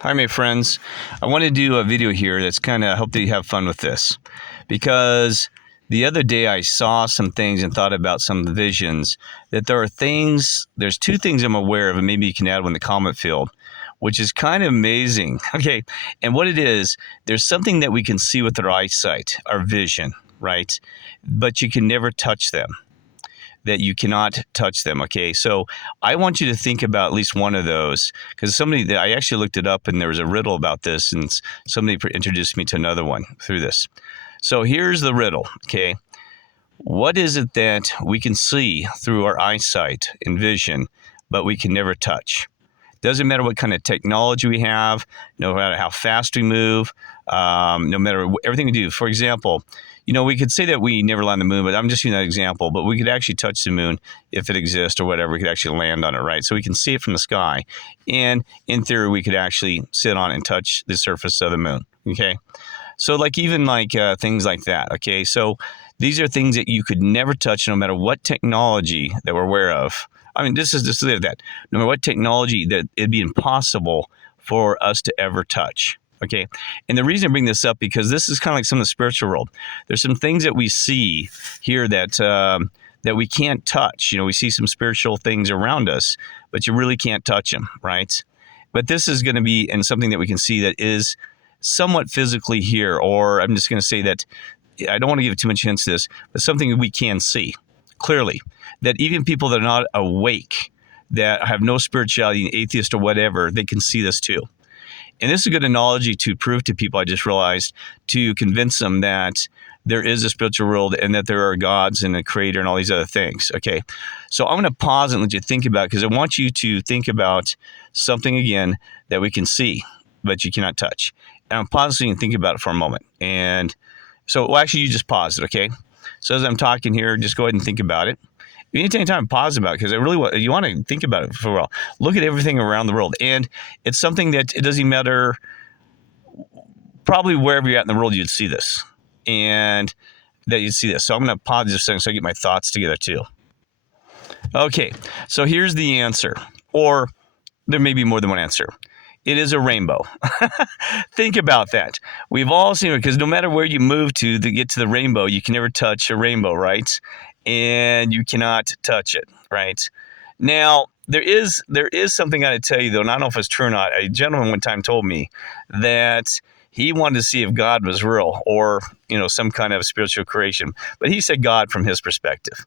Hi, my friends. I want to do a video here that's kind of hope that you have fun with this because the other day I saw some things and thought about some visions that there's two things I'm aware of, and maybe you can add one in the comment field, which is kind of amazing. Okay. And what it is, there's something that we can see with our eyesight, our vision, right? But you can never touch them, that you cannot touch them. Okay, so I want you to think about at least one of those because I actually looked it up and there was a riddle about this, and somebody introduced me to another one through this. So here's the riddle. Okay, what is it that we can see through our eyesight and vision, but we can never touch? Doesn't matter what kind of technology we have, no matter how fast we move, no matter everything we do. For example, we could say that we never land on the moon, but I'm just using that example. But we could actually touch the moon if it exists or whatever. We could actually land on it, right? So we can see it from the sky. And in theory, we could actually sit on it and touch the surface of the moon, okay? So things like that, okay? So these are things that you could never touch no matter what technology that we're aware of. I mean, this is just that. No matter what technology, that it'd be impossible for us to ever touch. Okay. And the reason I bring this up, because this is kind of like some of the spiritual world. There's some things that we see here that we can't touch. We see some spiritual things around us, but you really can't touch them, right? But this is going to be and something that we can see that is somewhat physically here, or I'm just going to say that I don't want to give too much hints to this, but something that we can see clearly, that even people that are not awake, that have no spirituality, atheist or whatever, they can see this too. And this is a good analogy to prove to people, I just realized, to convince them that there is a spiritual world and that there are gods and a creator and all these other things. Okay, so I'm going to pause and let you think about it, because I want you to think about something again that we can see, but you cannot touch. And I'm pausing and think about it for a moment. And so, actually, you just pause it, okay? So as I'm talking here, just go ahead and think about it. You need to take time to pause about it, because you want to think about it for a while. Look at everything around the world. And it's something that it doesn't matter, probably wherever you're at in the world, you'd see this. And that you'd see this. So I'm going to pause just a second so I get my thoughts together too. Okay, so here's the answer. Or there may be more than one answer. It is a rainbow. Think about that. We've all seen it, because no matter where you move to get to the rainbow, you can never touch a rainbow, right? And you cannot touch it, right? Now, there is something I got to tell you, though, and I don't know if it's true or not. A gentleman one time told me that he wanted to see if God was real, or, some kind of spiritual creation. But he said God from his perspective.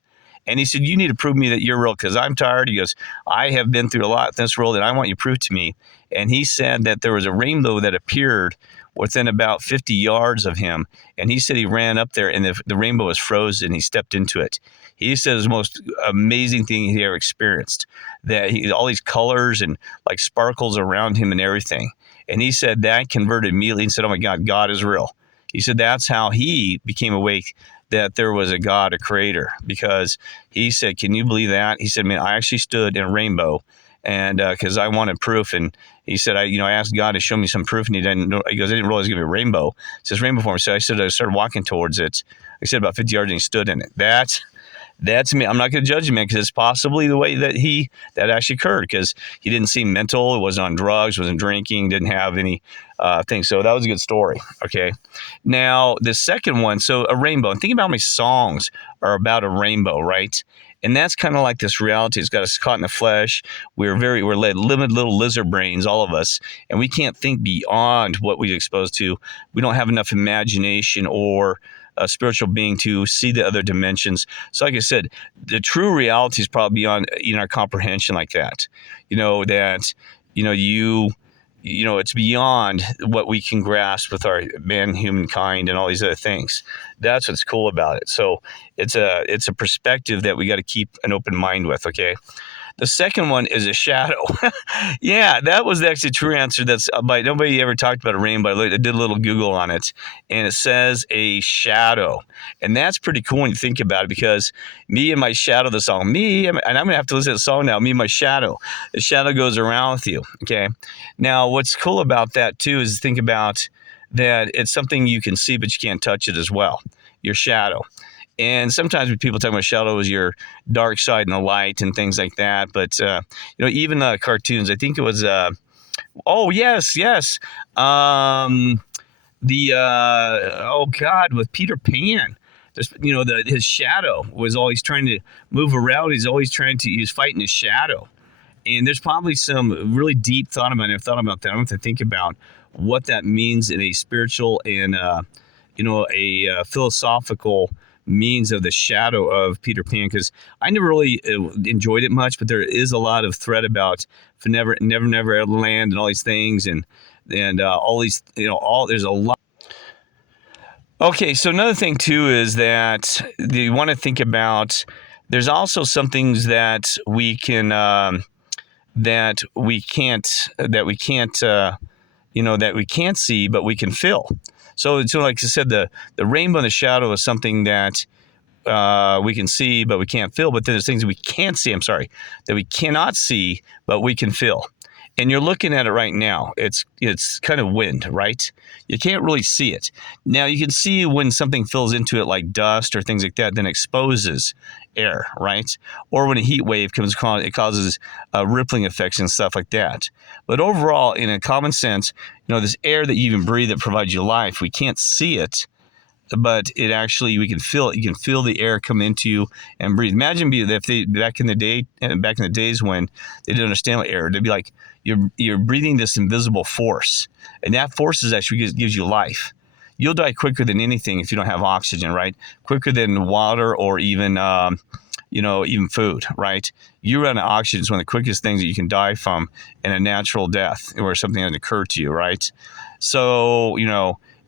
And he said, you need to prove me that you're real, because I'm tired. He goes, I have been through a lot in this world, and I want you to prove to me. And he said that there was a rainbow that appeared within about 50 yards of him. And he said he ran up there, and the rainbow was frozen. He stepped into it. He said it was the most amazing thing he ever experienced, that all these colors and like sparkles around him and everything. And he said that converted immediately and said, oh my God, God is real. He said that's how he became awake, that there was a God, a creator, because he said, can you believe that? He said, man, I actually stood in a rainbow, and because I wanted proof. And he said, I asked God to show me some proof, and he didn't know. He goes, I didn't realize it was going to be a rainbow. It says rainbow for me. So I started walking towards it. I said about 50 yards, and he stood in it. That's me. I'm not going to judge him, man, because it's possibly the way that actually occurred, because he didn't seem mental. He wasn't on drugs, wasn't drinking, didn't have any things. So that was a good story. Okay. Now, the second one, so a rainbow. And think about how many songs are about a rainbow, right? And that's kind of like this reality. It's got us caught in the flesh. We're limited little lizard brains, all of us, and we can't think beyond what we're exposed to. We don't have enough imagination or a spiritual being to see the other dimensions. So like I said, the true reality is probably beyond our comprehension like that. It's beyond what we can grasp with our humankind and all these other things. That's what's cool about it. So it's a perspective that we got to keep an open mind with, okay? The second one is a shadow. Yeah, that was actually a true answer. Nobody ever talked about a rainbow. I did a little Google on it, and it says a shadow. And that's pretty cool when you think about it, because me and my shadow, the song, and I'm going to have to listen to the song now, me and my shadow. The shadow goes around with you, okay? Now, what's cool about that, too, is think about that it's something you can see, but you can't touch it as well, your shadow. And sometimes when people talk about shadow as your dark side and the light and things like that. But, even cartoons, I think it was Oh yes, yes. Um, the oh God, with Peter Pan, just his shadow was always trying to move around. He's fighting his shadow. And there's probably some really deep thought about it. I've thought about that. I want to think about what that means in a spiritual and philosophical means of the shadow of Peter Pan, because I never really enjoyed it much, but there is a lot of thread about Never Land and all these things, and all these all there's a lot. Okay, so another thing too is that you want to think about. There's also some things that we can. That we can't see, but we can feel. So like I said, the rainbow and the shadow is something that we can see, but we can't feel. But then there's things we can't see. I'm sorry, that we cannot see, but we can feel. And you're looking at it right now. It's kind of wind, right? You can't really see it. Now you can see when something fills into it, like dust or things like that, then exposes air, right? Or when a heat wave comes across, it causes rippling effects and stuff like that. But overall, in a common sense, this air that you even breathe that provides you life, we can't see it, but it actually we can feel it. You can feel the air come into you and breathe. Imagine if they back in the days when they didn't understand what air, they'd be like you're breathing this invisible force, and that force is actually gives you life. You'll die quicker than anything if you don't have oxygen, right? Quicker than water or even even food, right? You run out of oxygen is one of the quickest things that you can die from in a natural death or something that occurred to you, right? So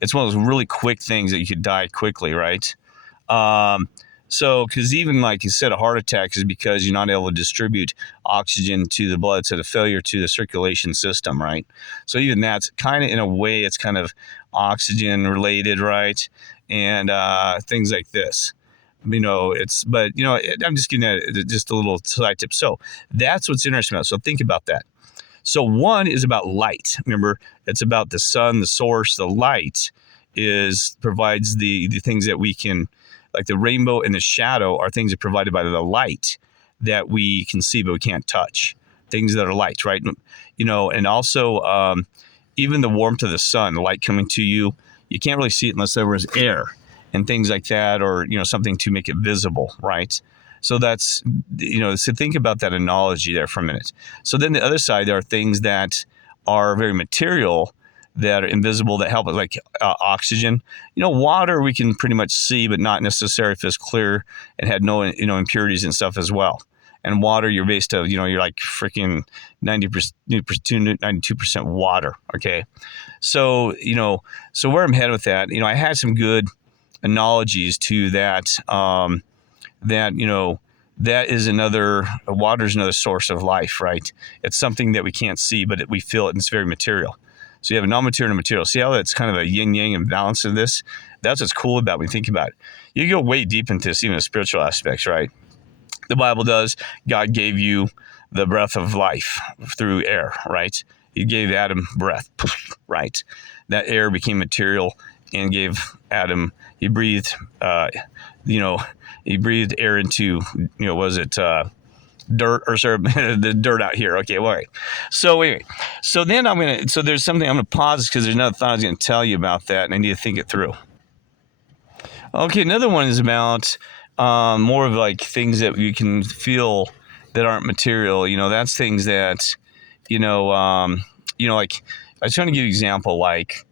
it's one of those really quick things that you could die quickly, right? Because even like you said, a heart attack is because you're not able to distribute oxygen to the blood, so the failure to the circulation system, right? So even that's kind of, in a way, it's kind of oxygen related, right? And things like this. I'm just giving that just a little side tip. So that's what's interesting about it. So think about that. So one is about light. Remember, it's about the sun, the source. The light provides the things that we can, like the rainbow and the shadow, are things that are provided by the light that we can see but we can't touch. Things that are light, right? And also even the warmth of the sun, the light coming to you, you can't really see it unless there was air and things like that, or something to make it visible, right? So that's so think about that analogy there for a minute. So then the other side, there are things that are very material, that are invisible, that help us, like oxygen. Water we can pretty much see, but not necessarily if it's clear and had no impurities and stuff as well. And water, you're based of you're like freaking 92% water. Okay, so so where I'm headed with that, I had some good analogies to that. That is water is another source of life, right? It's something that we can't see, but we feel it, and it's very material. So you have a non-material and a material. See how that's kind of a yin-yang imbalance of this? That's what's cool about it when you think about it. You go way deep into this, even the spiritual aspects, right? The Bible does. God gave you the breath of life through air, right? He gave Adam breath, right? That air became material and gave Adam, he breathed air into, was it dirt, or sorry, the dirt out here. Okay, well, right. So anyway, so then there's something I'm going to pause because there's another thought I was going to tell you about that, and I need to think it through. Okay, another one is about more of like things that you can feel that aren't material. That's things that, like I was trying to give you an example, like,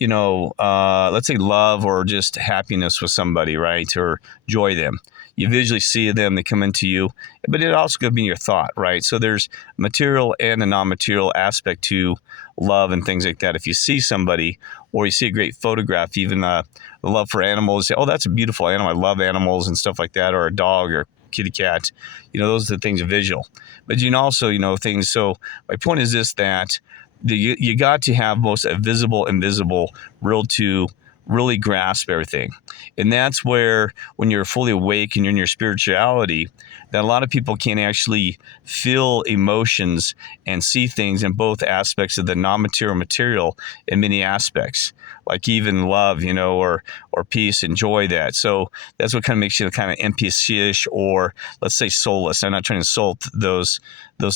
let's say love or just happiness with somebody, right? Or joy them. You visually see them, they come into you, but it also could be your thought, right? So there's material and a non-material aspect to love and things like that. If you see somebody or you see a great photograph, even the love for animals, say, oh, that's a beautiful animal. I love animals and stuff like that, or a dog or kitty cat. Those are the things visual. But you can also, things. So my point is this, that you got to have both a visible and invisible real to really grasp everything. And that's where, when you're fully awake and you're in your spirituality, that a lot of people can actually feel emotions and see things in both aspects of the non-material material in many aspects, like even love, or peace and joy. So that's what kind of makes you kind of NPC-ish, or let's say soulless. I'm not trying to insult those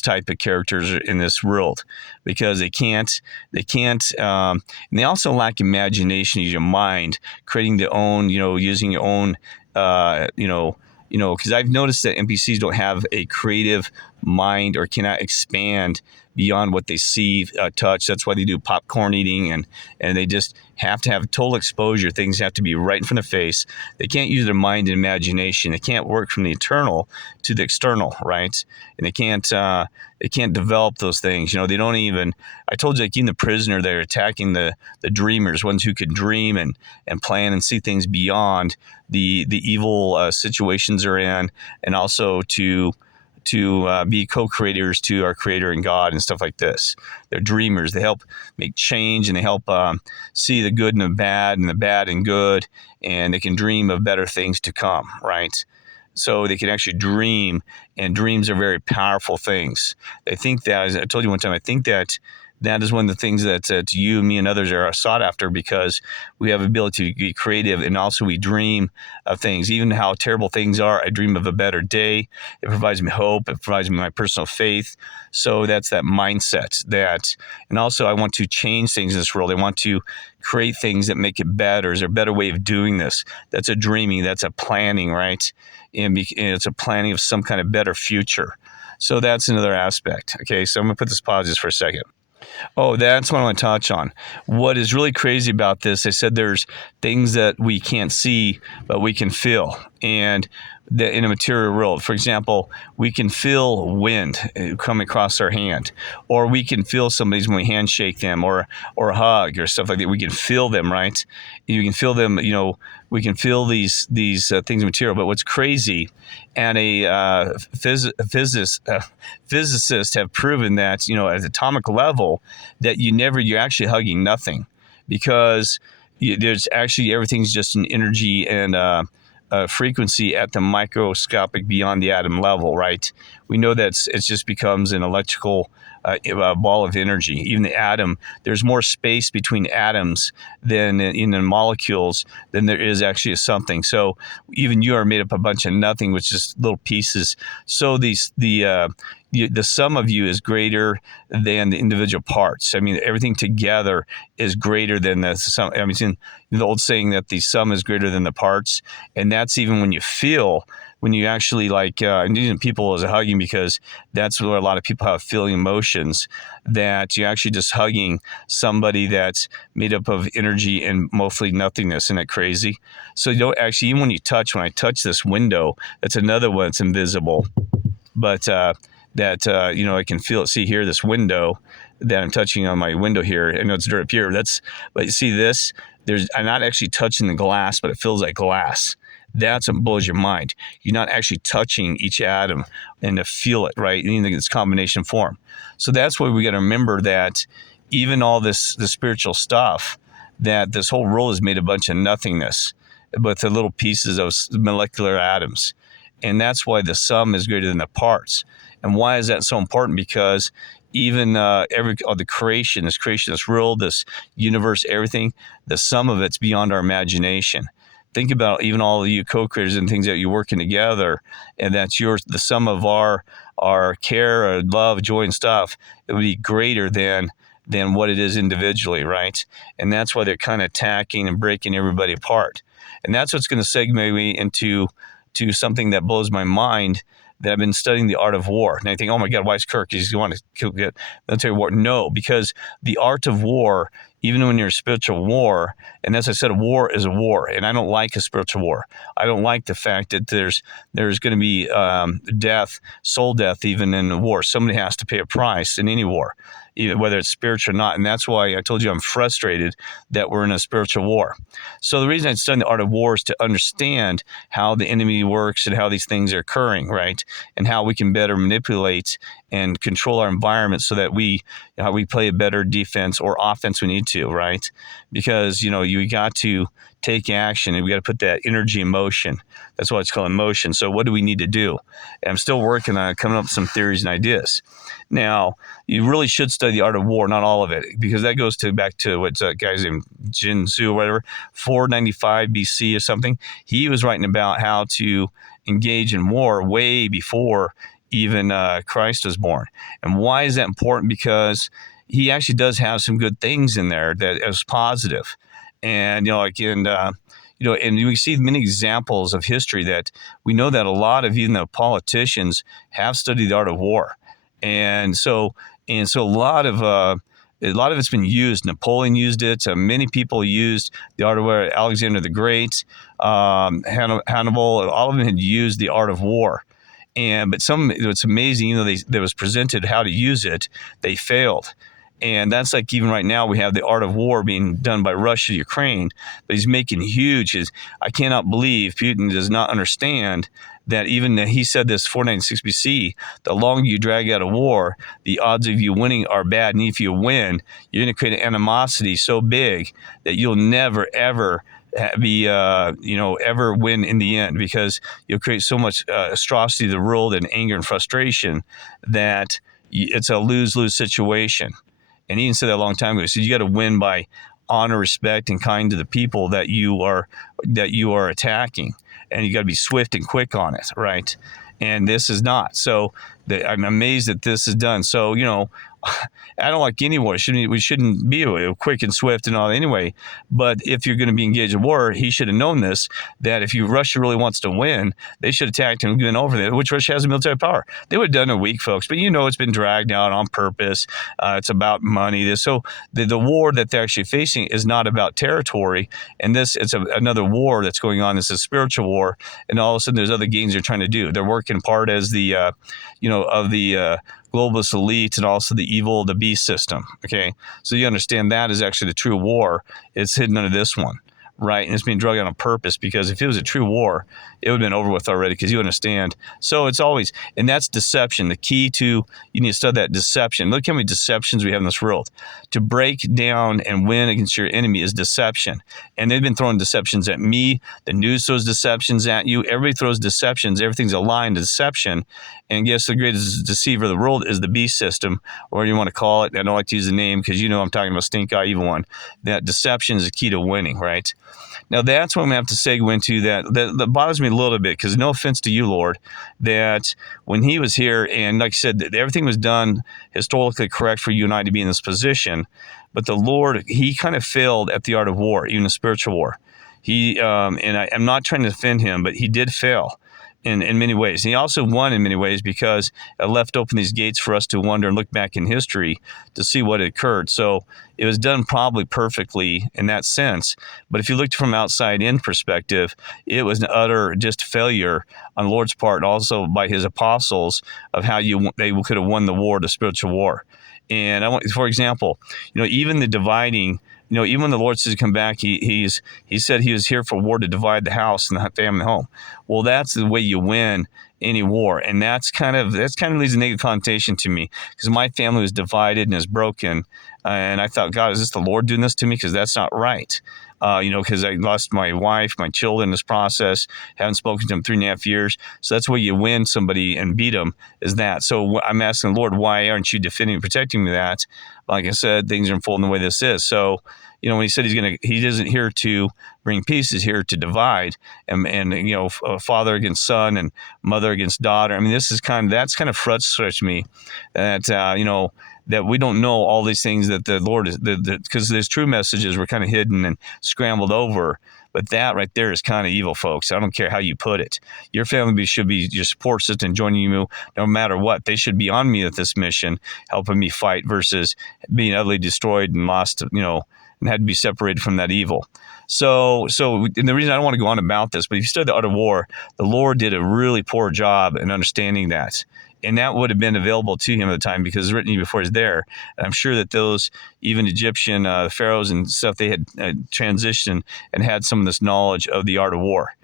type of characters in this world, because they can't, and they also lack imagination, your mind, creating their own, using your own, because I've noticed that NPCs don't have a creative mind or cannot expand beyond what they see, touch. That's why they do popcorn eating, and they just have to have total exposure. Things have to be right in front of their face. They can't use their mind and imagination. They can't work from the internal to the external, right? And they can't develop those things. They don't even. I told you, like in The Prisoner, they're attacking the dreamers, ones who could dream and plan and see things beyond the evil situations they're in, and also to be co-creators to our Creator and God and stuff like this. They're dreamers. They help make change, and they help see the good and the bad and good, and they can dream of better things to come, right? So they can actually dream, and dreams are very powerful things. They think that, as I told you one time, I think that is one of the things that to you, me, and others are sought after, because we have the ability to be creative, and also we dream of things. Even how terrible things are, I dream of a better day. It provides me hope. It provides me my personal faith. So that's that mindset. And also I want to change things in this world. I want to create things that make it better. Is there a better way of doing this? That's a dreaming. That's a planning, right? And it's a planning of some kind of better future. So that's another aspect. Okay, so I'm going to put this pause just for a second. Oh, that's what I want to touch on. What is really crazy about this, they said there's things that we can't see, but we can feel. And in a material world, for example, we can feel wind come across our hand, or we can feel somebody's when we handshake them, or hug, or stuff like that. We can feel them, right? You can feel them, we can feel these things in material. But what's crazy, and a physicists have proven that, at the atomic level, that you're actually hugging nothing, because there's actually, everything's just an energy and frequency at the microscopic beyond the atom level, right? We know that it just becomes an electrical ball of energy. Even the atom, there's more space between atoms than in the molecules than there is actually a something. So even you are made up a bunch of nothing, which is little pieces. So the sum of you is greater than the individual parts. I mean, everything together is greater than the sum. I mean, it's in the old saying that the sum is greater than the parts, and that's even when you feel. When you actually I'm using people as a hugging, because that's where a lot of people have feeling emotions, that you're actually just hugging somebody that's made up of energy and mostly nothingness. Isn't that crazy? So you don't actually, even when I touch this window, that's another one that's invisible, but I can feel it. See here, this window that I'm touching on my window here. I know it's dirt up here. But you see this? I'm not actually touching the glass, but it feels like glass. That's what blows your mind. You're not actually touching each atom and to feel it, right? Anything in its combination form. So that's why we got to remember that even all the spiritual stuff, that this whole world is made a bunch of nothingness, but the little pieces of molecular atoms. And that's why the sum is greater than the parts. And why is that so important? Because even the creation, this world, this universe, everything, the sum of it's beyond our imagination. Think about even all of you co-creators and things that you're working together, and that's the sum of our care, our love, joy, and stuff. It would be greater than what it is individually, right? And that's why they're kind of attacking and breaking everybody apart. And that's what's going to segue me into something that blows my mind, that I've been studying the art of war. And I think, oh my God, why is Kirk? He's going to get military war. No, because the art of war, even when you're in a spiritual war, and as I said, a war is a war, and I don't like a spiritual war. I don't like the fact that there's going to be death, soul death, even in a war. Somebody has to pay a price in any war, whether it's spiritual or not. And that's why I told you I'm frustrated that we're in a spiritual war. So the reason I study the art of war is to understand how the enemy works and how these things are occurring, right? And how we can better manipulate and control our environment so that we play a better defense or offense we need to, right? Because, you got to take action and we got to put that energy in motion. That's why it's called motion. So what do we need to do? And I'm still working on coming up with some theories and ideas. Now, you really should study the art of war, not all of it, because that goes back to what's that guy's name, Jin Su or whatever, 495 BC or something. He was writing about how to engage in war way before even Christ was born. And why is that important? Because he actually does have some good things in there that is positive. And, and we see many examples of history that we know that a lot of even the politicians have studied the art of war. And so a lot of it's been used. Napoleon used it. Many people used the art of war. Alexander the Great, Hannibal, all of them had used the art of war. But it's amazing, that was presented how to use it, they failed. And that's like even right now we have the art of war being done by Russia, Ukraine, but he's making huge. I cannot believe Putin does not understand that even he said this 496 BC, the longer you drag out a war, the odds of you winning are bad. And if you win, you're going to create an animosity so big that you'll never, ever ever win in the end, because you'll create so much atrocity to the world and anger and frustration that it's a lose-lose situation. And he even said that a long time ago. He said you got to win by honor, respect, and kind to the people that you are attacking, and you got to be swift and quick on it, right? And this is not. So I'm amazed that this is done. So I don't like any war. We shouldn't be quick and swift and all anyway. But if you're going to be engaged in war, he should have known this, that if Russia really wants to win, they should attack him and get over there, which Russia has a military power. They would have done it in a week, folks. But it's been dragged out on purpose. It's about money. So the war that they're actually facing is not about territory. And it's another war that's going on. It's a spiritual war. And all of a sudden there's other gains they're trying to do. They're working part as the, of the globalist elite and also the evil of the beast system. Okay, so you understand that is actually the true war. It's hidden under this one, right? And it's being drugged out on purpose, because if it was a true war, it would have been over with already, because you understand. So it's always, and that's deception. The key to, you need to study that deception. Look how many deceptions we have in this world. To break down and win against your enemy is deception. And they've been throwing deceptions at me. The news throws deceptions at you. Everybody throws deceptions. Everything's a lie and deception. And guess the greatest deceiver of the world is the beast system, or whatever you want to call it. I don't like to use the name because I'm talking about stink eye evil one. That deception is the key to winning, right? Now that's what I'm going to have to segue into that bothers me a little bit, because no offense to you, Lord, that when he was here, and like I said, everything was done historically correct for you and I to be in this position, but the Lord, he kind of failed at the art of war, even the spiritual war. I'm not trying to defend him, but he did fail in many ways. And he also won in many ways, because it left open these gates for us to wonder and look back in history to see what occurred. So it was done probably perfectly in that sense. But if you looked from outside in perspective, it was an utter just failure on the Lord's part, and also by his apostles, of how they could have won the war, the spiritual war. And for example, even the dividing, even when the Lord says to come back, he said he was here for war to divide the house and the family home. Well, that's the way you win any war. And that's kind of leads a negative connotation to me, because my family was divided and is broken. And I thought, God, is this the Lord doing this to me? Because that's not right. Because I lost my wife, my children in this process, haven't spoken to them 3.5 years. So that's where you win somebody and beat them, is that. So I'm asking the Lord, why aren't you defending and protecting me that? Like I said, things are unfolding the way this is. So, when he said he isn't here to bring peace, he's here to divide, and father against son and mother against daughter. I mean, that's kind of frustrates me that, that we don't know all these things that the Lord is, because there's true messages were kind of hidden and scrambled over. But that right there is kind of evil, folks. I don't care how you put it. Your family should be your support system, joining you no matter what. They should be on me with this mission, helping me fight, versus being utterly destroyed and lost, and had to be separated from that evil. So and the reason I don't want to go on about this, but if you study the art of war, the Lord did a really poor job in understanding that. And that would have been available to him at the time, because it's written before he's there. And I'm sure that those, even Egyptian pharaohs and stuff, they had transitioned and had some of this knowledge of the art of war.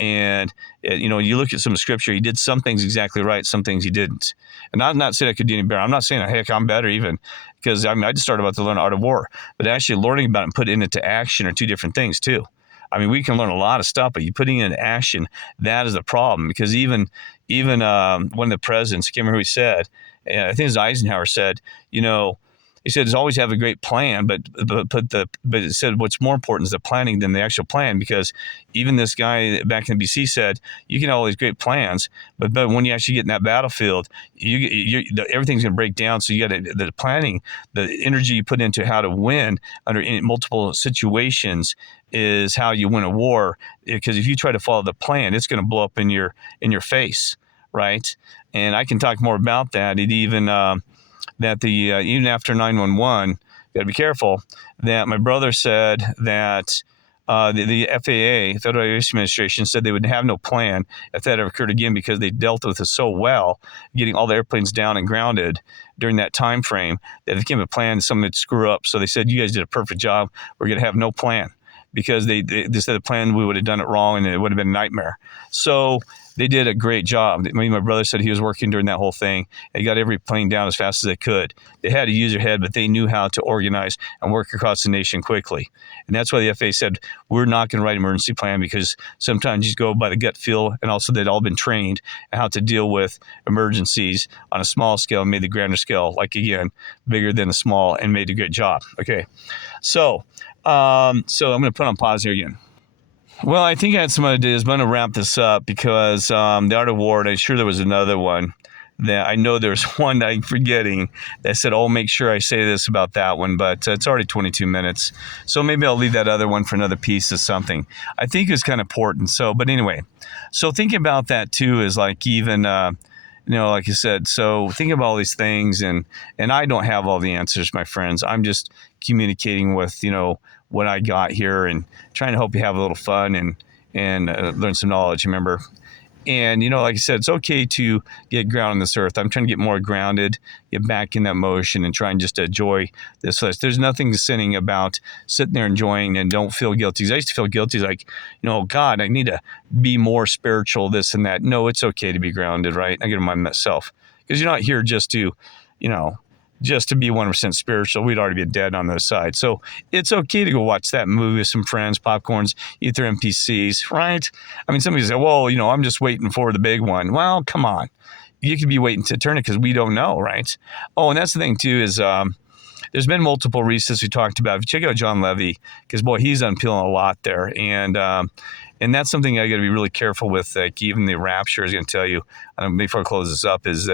And you look at some scripture, he did some things exactly right, some things he didn't. And I'm not saying I could do any better. I'm not saying, heck, I'm better even, because I just started about to learn the art of war. But actually learning about it and putting it into action are two different things too. I mean, we can learn a lot of stuff, but you putting it into action, that is the problem. Because even one of the presidents, I can't remember who he said, I think it was Eisenhower said, he said, always have a great plan, but it said what's more important is the planning than the actual plan, because even this guy back in BC said, you can have all these great plans, but when you actually get in that battlefield, everything's going to break down. So you got the planning, the energy you put into how to win under multiple situations is how you win a war. Because if you try to follow the plan, it's going to blow up in your face, right? And I can talk more about that. It even that even after 911, got to be careful. That my brother said that the FAA, Federal Aviation Administration, said they would have no plan if that ever occurred again, because they dealt with it so well, getting all the airplanes down and grounded during that time frame, that if it became a plan, something would screw up. So they said, you guys did a perfect job. We're going to have no plan, because they said the plan, we would have done it wrong and it would have been a nightmare. So they did a great job. My brother said he was working during that whole thing. They got every plane down as fast as they could. They had to use their head, but they knew how to organize and work across the nation quickly. And that's why the FAA said, we're not going to write an emergency plan, because sometimes you go by the gut feel, and also they'd all been trained how to deal with emergencies on a small scale and made the grander scale, like, again, bigger than the small, and made a good job. Okay. So I'm going to put on pause here again. Well, I think I had some ideas, but I'm going to wrap this up, because the Art of War, I'm sure there was another one that I know there's one that I'm forgetting that said, oh, make sure I say this about that one, but it's already 22 minutes. So maybe I'll leave that other one for another piece of something. I think it's kind of important. So, but anyway, so thinking about that too is like, even, like I said, so think about all these things, and I don't have all the answers, my friends. I'm just communicating with, what I got here, and trying to help you have a little fun and learn some knowledge, remember. And, like I said, it's okay to get grounded on this earth. I'm trying to get more grounded, get back in that motion, and try and just enjoy this list. There's nothing sinning about sitting there enjoying and don't feel guilty. 'Cause I used to feel guilty, like, God, I need to be more spiritual, this and that. No, it's okay to be grounded, right? I get to remind myself, because you're not here just to, just to be 100% spiritual. We'd already be dead on the other side. So it's okay to go watch that movie with some friends, popcorns, eat their MPCs, right? I mean, somebody say, well, I'm just waiting for the big one. Well, come on. You could be waiting to turn it, because we don't know, right? Oh, and that's the thing too, is there's been multiple resets we talked about. If you check out John Levy, because boy, he's unpeeling a lot there. And that's something I got to be really careful with. Like, even the rapture is going to tell you, before I close this up, is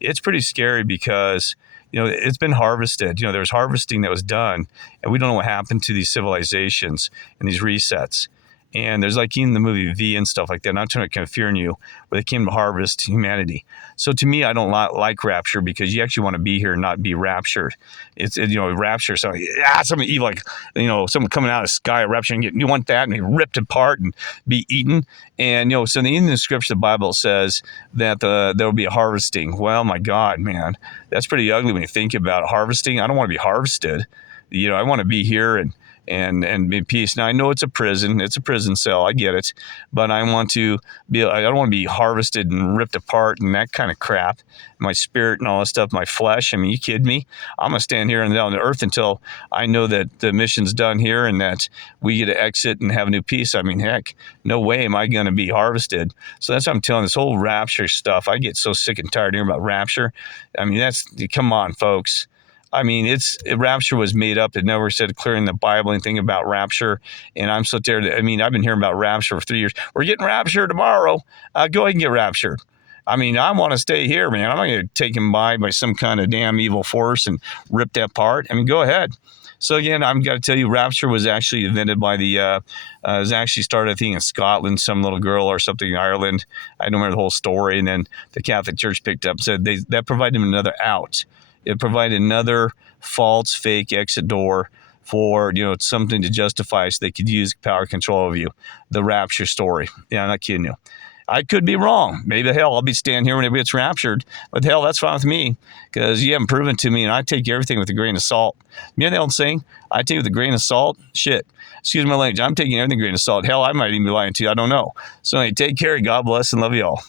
it's pretty scary, because it's been harvested. There was harvesting that was done, and we don't know what happened to these civilizations and these resets. And there's like in the movie V and stuff like that, not trying to kind of fear in you, where they came to harvest humanity. So to me, I don't like rapture, because you actually want to be here and not be raptured. Rapture, something evil, like, someone coming out of the sky, rapture, and you want that and be ripped apart and be eaten. And, so in the scripture, the Bible says that there will be a harvesting. Well, my God, man, that's pretty ugly when you think about it. Harvesting. I don't want to be harvested. I want to be here and be in peace. Now, I know it's a prison cell, I get it, but I don't want to be harvested and ripped apart and that kind of crap. My spirit and all that stuff, my flesh. I mean, you kidding me? I'm going to stand here on the earth until I know that the mission's done here and that we get to exit and have a new peace. I mean, heck, no way am I going to be harvested. So that's what I'm telling this whole rapture stuff. I get so sick and tired of hearing about rapture. I mean, come on, folks. I mean, rapture was made up. It never said clear in the Bible anything about rapture. And I'm so tired. I've been hearing about rapture for 3 years. We're getting raptured tomorrow. Go ahead and get raptured. I mean, I want to stay here, man. I'm not going to take him by some kind of damn evil force and rip that apart. I mean, go ahead. So again, I'm got to tell you, rapture was actually invented by it was actually started, I think, in Scotland, some little girl or something in Ireland. I don't remember the whole story. And then the Catholic Church picked up, said that provided them another out. It provided another false, fake exit door for, something to justify so they could use power control of you. The rapture story. Yeah, I'm not kidding you. I could be wrong. Maybe hell, I'll be standing here when everybody gets raptured. But hell, that's fine with me because you haven't proven to me, and I take everything with a grain of salt. You know the old saying? I take it with a grain of salt. Shit. Excuse my language. I'm taking everything with a grain of salt. Hell, I might even be lying to you. I don't know. So anyway, take care. God bless and love you all.